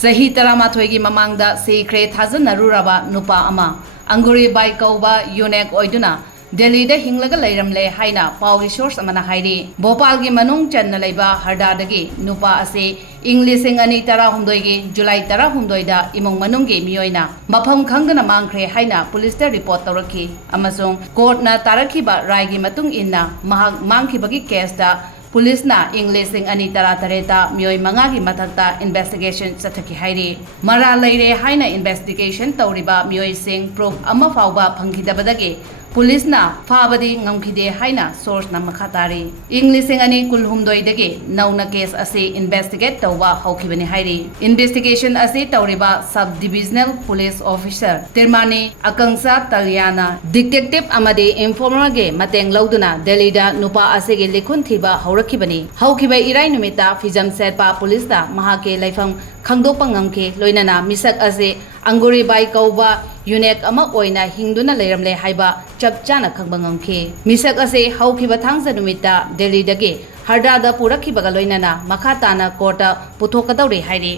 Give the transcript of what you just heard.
Chahi 13 gi mamangda Sikhare Thajanaruraba Nupa ama Anguri bai kauba Yunek oiduna Delhi da Hinglaga Leiramle haina Paugi source amana hairi Bhopal gi manung channa leiba hardadagi Nupa ase English ani tara humdoi gi July tara humdoi da imong manung gi miyoina mafam khangdana mangkhre haina police da report tawrakhi amasung court na tarakhi ba rai gi matung inna mahak mangkhi bagi case da Police na English ani tara tareta miyoi mangagi mathakta investigation chathaki hairi mara leire haina investigation tawriba miyoi sing proof ama fawba phangkhidabadagi Police na fabadi ngamkhide haina source na makhatari English ani kulhumdoi dagi nauna case ase investigate tawba haukhibani hairi investigation ase tawriba sub divisional police officer Tirmani Akangsa Talyana detective amade informer ge mateng lauduna Delhi da Nupa ase ge likhun thiba haurakibani haukibai irai numita fijam serpa police da mahake laifam khangdokpa ngamke loinana misak ase Anguri bai kauba Yunek ama oina hingduna Leiramle haiba chapchana khangba ngamke misak ase haukiba thangsa numita Delhi dagi harda da purakhibaga loinana makhatana court puthokadawri hairi